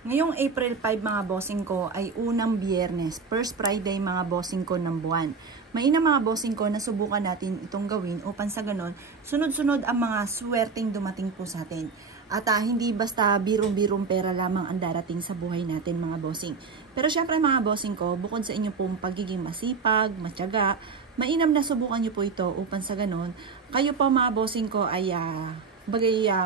Ngayong April 5 mga bossing ko ay unang biyernes, first Friday mga bossing ko ng buwan. Mainam mga bossing ko na subukan natin itong gawin upang sa ganon, sunod-sunod ang mga swerteng dumating po sa atin. At hindi basta birong-birong pera lamang ang darating sa buhay natin mga bossing. Pero syempre mga bossing ko, bukod sa inyo pong pagiging masipag, matyaga, mainam na subukan nyo po ito upang sa ganon, kayo po mga bossing ko ay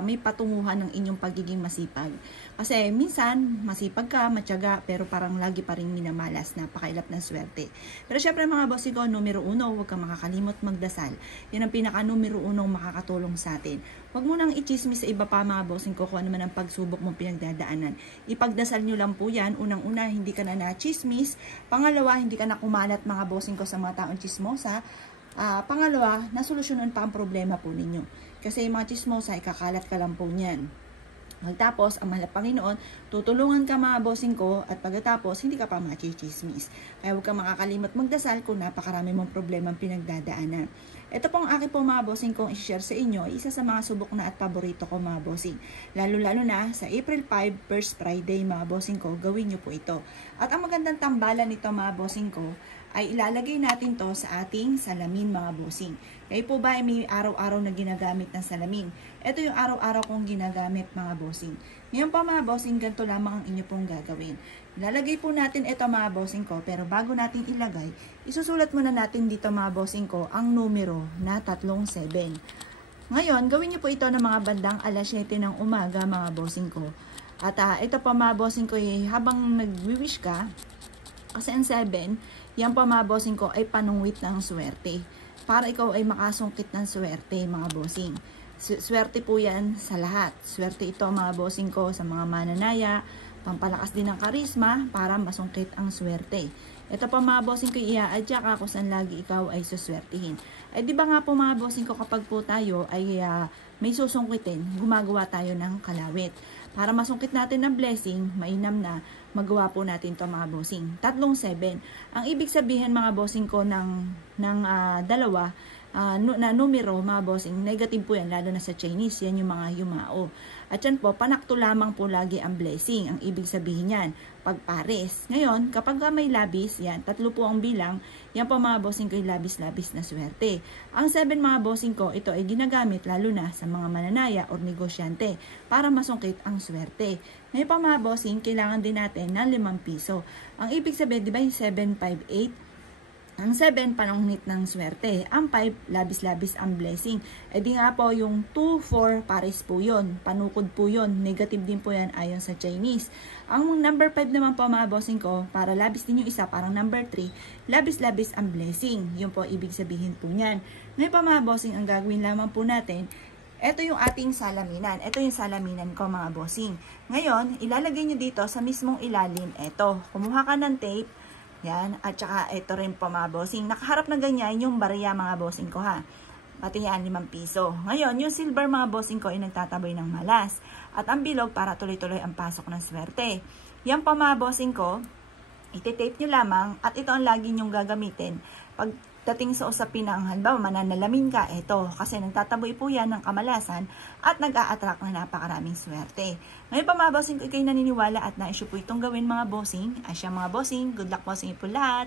may patunguhan ng inyong pagiging masipag. Kasi minsan, masipag ka, matyaga, pero parang lagi pa rin minamalas, napakailap ng swerte. Pero syempre mga bossing ko, numero 1, huwag kang makakalimot magdasal. Yan ang pinaka numero 1 makakatulong sa atin. Huwag mo nang i-chismis sa iba pa mga bossing ko kung ano man ang pagsubok mong pinagdadaanan. Ipagdasal nyo lang po yan. Unang-una, hindi ka na na-chismis. Pangalawa, hindi ka na kumalat mga bossing ko sa mga taong chismosa. Pangalawa, nasolusyonan pa ang problema po ninyo. Kasi yung mga chismosa, ikakalat ka lang po niyan. Tapos, ang mahal Panginoon, tutulungan ka mga bossing ko at pagkatapos, hindi ka pa machismis. Kaya huwag kang makakalimot magdasal kung napakarami mong problema ang pinagdadaanan. Ito pong aking po mga bossing kong i-share sa inyo, isa sa mga subok na at paborito ko mga bossing. Lalo-lalo na sa April 5, first Friday mga bossing ko, gawin nyo po ito. At ang magandang tambalan nito mga bossing ko, ay ilalagay natin to sa ating salamin mga bossing. Kayo po ba ay may araw-araw na ginagamit ng salamin? Ito yung araw-araw kong ginagamit mga bossing. Ngayon po mga bossing, ganito lamang ang inyo pong gagawin. Ilalagay po natin ito mga bossing ko, pero bago natin ilagay, isusulat muna natin dito mga bossing ko ang numero na 37. Ngayon, gawin niyo po ito ng mga bandang alas 7 ng umaga mga bossing ko. At ito pa mga bossing ko, habang nag-wish ka, kasi ang 7, yan pa mga bossing ko ay panungwit ng swerte. Para ikaw ay makasungkit ng swerte mga bossing. Swerte po yan sa lahat. Swerte ito mga bossing ko sa mga mananaya, pampalakas din ng karisma para masungkit ang swerte. Ito pa mga bossing ko, iaadya ka kung saan lagi ikaw ay suswertihin. Di ba nga po mga bossing ko, kapag po tayo ay may susungkitin, gumagawa tayo ng kalawit. Para masungkit natin ng blessing, mainam na magawa po natin to mga bossing. 37. Ang ibig sabihin mga bossing ko ng dalawa, na numero mga bossing, negative po yan, lalo na sa Chinese, yan yung mga yumao. At yan po, panakto lamang po lagi ang blessing. Ang ibig sabihin yan, pagpares. Ngayon, kapag may labis, yan, 3 po ang bilang, yan po mga bossing ko yung labis-labis na swerte. Ang 7 mga bossing ko, ito ay ginagamit lalo na sa mga mananaya o negosyante para masungkit ang swerte. Ngayon pa mga bossing, kailangan din natin ng 5 piso. Ang ibig sabihin, di ba yung 758? Ang 7, panunghit ng swerte. Ang 5, labis-labis ang blessing. Di nga po, yung 2, 4, pares po yun. Panukod po yun. Negative din po yan ayon sa Chinese. Ang number 5 naman po mga bossing ko, para labis din yung isa, parang number 3, labis-labis ang blessing. Yun po, ibig sabihin po niyan. Ngayon pa mga bossing, ang gagawin lamang po natin, ito yung ating salaminan. Ito yung salaminan ko mga bossing. Ngayon, ilalagay nyo dito sa mismong ilalim. Ito, kumuha ka ng tape. Yan, at saka ito rin po mga bossing. Nakaharap na ganyan yung barya mga bossing ko ha. Pati yan 5 piso. Ngayon, yung silver mga bossing ko ay nagtataboy ng malas. At ang bilog para tuloy-tuloy ang pasok ng swerte. Yan po mga bossing ko, iti-tape nyo lamang at ito ang lagi nyong gagamitin. Pagdating sa usapin ng halimbawa, mananalamin ka, ito, kasi nagtataboy po yan ng kamalasan at nag-a-attract na napakaraming swerte. Ngayon pa mga bossing, kung kayo naniniwala at na-issue po itong gawin mga bossing, asya mga bossing, good luck po sa inyo po lahat.